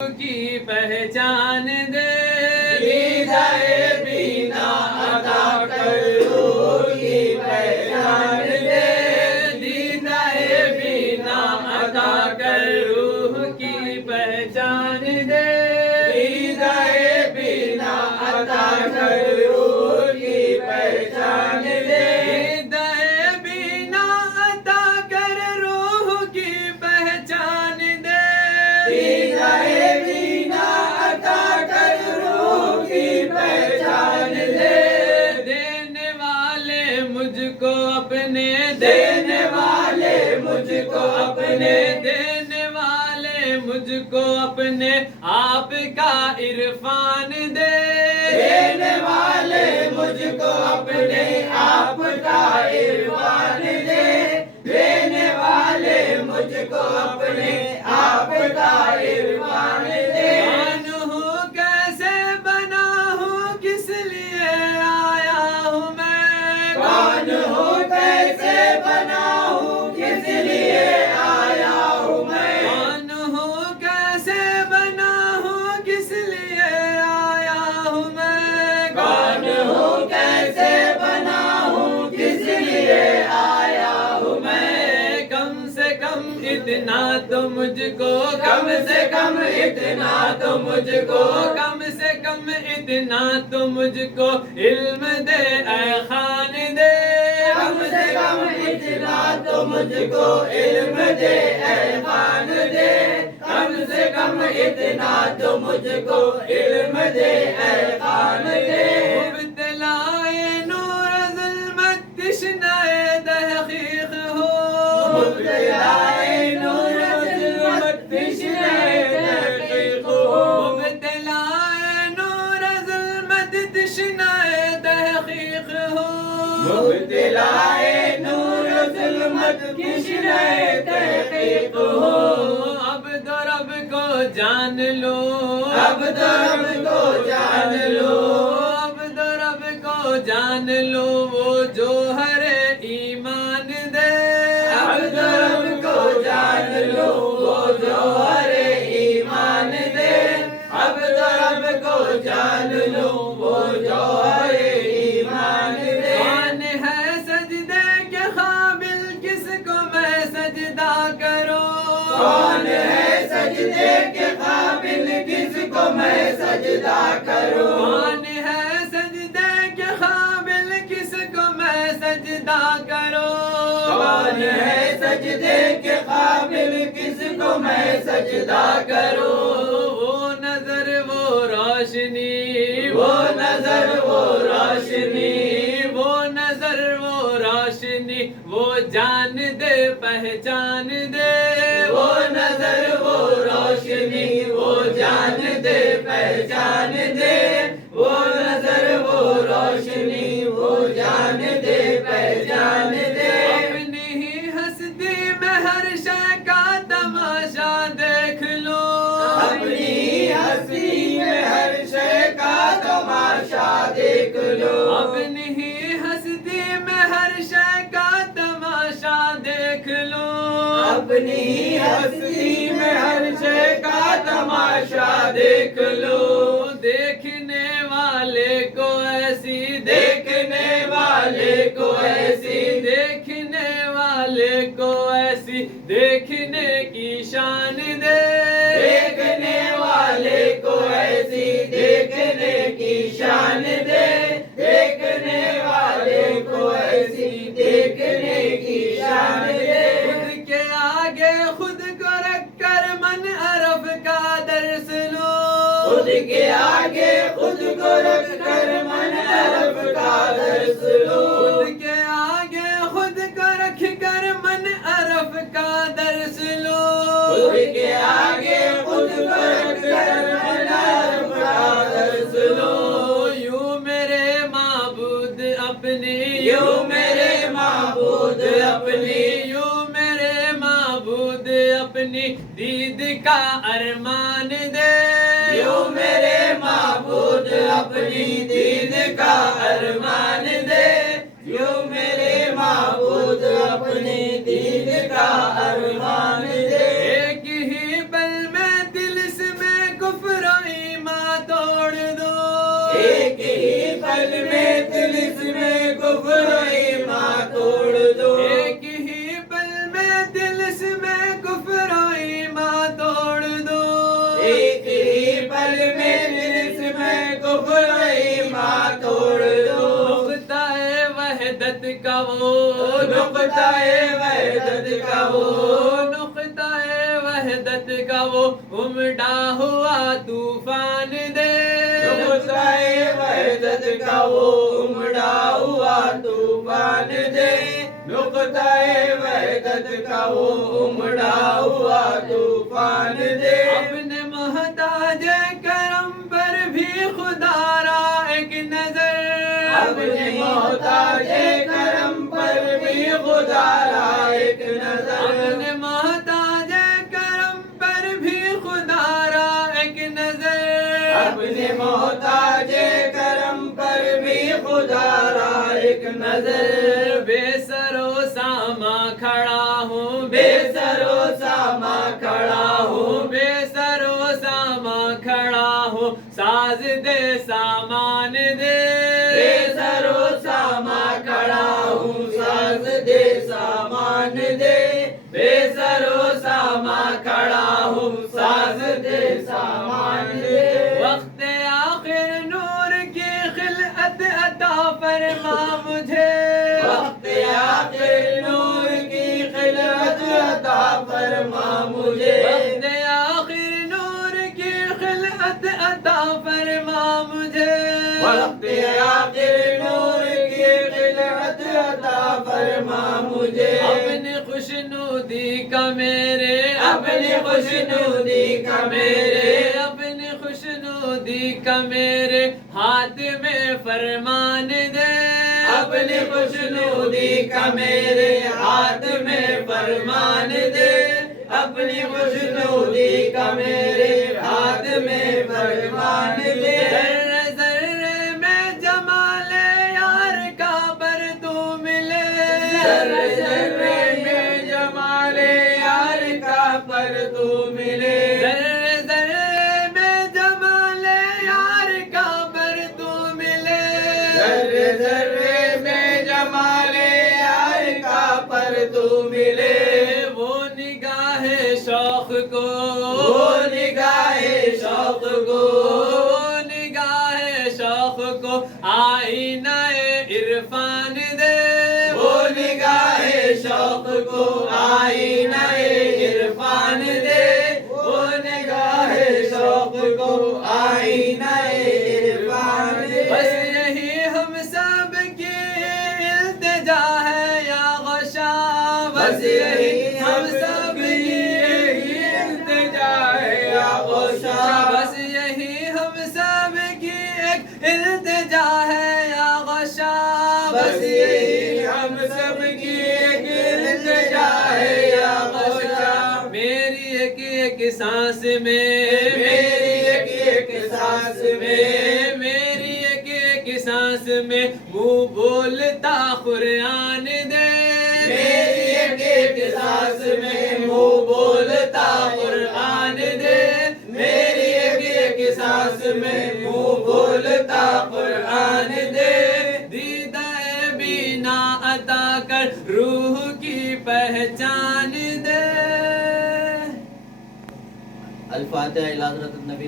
کی پہچان دے، دیدہ بینا عطا کر روح کی پہچان دے، دیدہ بینا عطا کر روح کی پہچان دے، دیدہ بینا عطا کر روح کی پہچان دے، دیدہ بینا عطا کر روح کی پہچان دے، دیدہ بینا عطا کر روح کی پہچان دے، دینے والے مجھ کو اپنے، دینے والے مجھ کو اپنے، دینے والے مجھ کو اپنے آپ کا عرفان دے، دینے والے مجھ کو اپنے آپ کا عرفان دے، دینے والے مجھ کو اپنے آپ کا عرفان دے، کون ہوں کیسے بنا ہوں کس لیے آیا ہوں میں، کون ہوں کیسے بنا ہوں کس لیے آیا ہوں میں، کون ہوں کیسے بنا ہوں کس لیے آیا ہوں میں، کون ہوں کیسے بنا ہوں کس لیے آیا ہوں میں، کم سے کم اتنا تو مجھ کو، کم سے کم اتنا تو مجھ کو، کم سے کم اتنا تو مجھ کو علم دے اے خان دے، کم سے کم اتنا تو مجھ کو علم دے اے خان دے، کم سے کم اتنا تو مجھ کو علم دے اے خان دے، مبتلائے نور ظلمت تشنائے تحقیق ہو، مبتلائے نور ظلمت تشنۂ تحقیق ہو، مبتلائے نور ظلمت تشنائے تحقیق ہو، مبتلائے نور ظلمت تشنۂ تحقیق ہو، عبد و رب کو جان لو، عبد و رب کو جان لو، عبد و رب کو جان لو، وہ جو ہر ایمان دے، عبد و رب کو جان لو، وہ جوہر ایمان دے، عبد و رب کو جان لو، وہ جوہر ایمان دے، کون ہے سجدے کے قابل کس کو میں سجدہ کروں، کون ہے سجدے کے قابل کس کو میں سجدہ کروں، کون ہے سجدے کے قابل کس کو میں سجدہ کروں، کون ہے سجدے کے قابل کس کو میں سجدہ کروں، وہ نظر وہ روشنی، وہ نظر وہ روشنی، وہ نظر وہ روشنی، وہ جان دے پہچان دے، وہ نظر وہ روشنی، وہ جان دے پہچان دے، وہ نظر وہ روشنی، وہ جان دے پہچان دے، اپنی ہی ہستی میں ہر شے کا تماشا دیکھ لو، اپنی ہستی میں ہر شے کا تماشا دیکھ لو، اپنی ہی ہستی میں ہر شے کا تماشا دیکھ لو، اپنی ہستی میں ہر شے کا تماشا دیکھ لو، دیکھنے والے کو ایسی، دیکھنے والے کو ایسی، دیکھنے والے کو ایسی دیکھنے کی شان دے، دیکھنے والے کو ایسی دیکھنے کی شان دے، دیکھنے والے کو ایسی دیکھنے کی شان دے، خود کے آگے خود کو رکھ کر من عرف کا درس لو، خود کے آگے خود کو رکھ کر من عرف کا درس لو، خود کے آگے خود کو رکھ کر من عرف کا درس لو، خود کے آگے خود کو رکھ کر من عرف کا درس لو، یوں میرے معبود اپنی، یوں میرے معبود اپنی، یوں میرے معبود اپنی دید کا ارمان دے، یوں میرے معبود اپنی دید کا ارمان دے، یوں میرے معبود اپنی دید کا ارمان دے، ایک ہی پل میں دل سے میں پل میں طلسم کفر و ایمان توڑ دو، ایک ہی پل میں طلسم کفر و ایمان توڑ دو، ایک ہی پل میں طلسم کفر و ایمان توڑ دو، نقطہ وحدت کا وہ، نقطہ وحدت کا وہ، نقطہ وحدت کا وہ امڈا ہوا طوفان دے، نقطہ وحدت کا وہ امڑا ہوا طوفان دے، نقطہ وحدت کا وہ امڑا ہوا طوفان دے، اپنے محتاج کرم پر بھی خدا را ایک نظر، اپنے محتاج کرم پر بھی خدا را ایک نظر، اپنے محتاج کرم پر بھی خدا را ایک نظر، اپنے محتاج کرم پر بھی خدا را ایک نظر، بے سر و ساما کھڑا ہوں، بے سر و ساما کھڑا ہوں، بے سر و ساما کھڑا ہوں، ساز دے سامان دے، بے سر و ساما کھڑا ہوں، ساز دے سامان دے، بے سر و ساما کھڑا ہوں، ساز دے سامان دے، وقت آخر نور کی خلعت عطا فرما مجھے، وقت آخر نور کی خلعت عطا فرما مجھے، وقت آخر نور کی خلعت عطا فرما مجھے، وقت آخر نور کی خلعت عطا فرما مجھے، اپنی خوشنودی کا میرے، اپنی خوشنودی کا میرے، اپنی خوشنودی کا میرے ہاتھ میں فرمان دے، اپنی خوشنودی کا میرے ہاتھ میں فرمان دے، اپنی خوشنودی کا میرے ہاتھ میں فرمان دے، ذرے ذرے میں جمال یار کا پر تو ملے، ذرے ذرے میں جمال یار کا پر تو ملے، ذرے ذرے میں جمال یار کا پر تو ملے، ذرے ذرے میں جمال یار کا پر تو ملے، وہ نگاہ شوق کو، وہ نگاہ شوق کو، وہ نگاہ شوق کو آئینہ عرفان دے، وہ نگاہ شوق کو آئینہ عرفان دے، وہ نگاہ شوق کو آئینہ عرفان دے، بس یہی ہم سب کی التجا ہے یا غشا، بس یہی ہم سب کی التجا ہے یا غوثہ، بس یہی ہم سب کی ایک التجا ہے یا غشا، بس یہی ہم سب کی ایک التجا ہے یا غوثہ، میری ایک سانس میں، میری ایک سانس میں، میری ایک سانس میں منہ بولتا قرآن دے، میری ایک سانس میں منہ بولتا قرآن دے، میری ایک سانس میں منہ بولتا قرآن دے، دیدہ بینا عطا کر روح کی پہچان دے۔ الفاتحہ الی حضرت النبی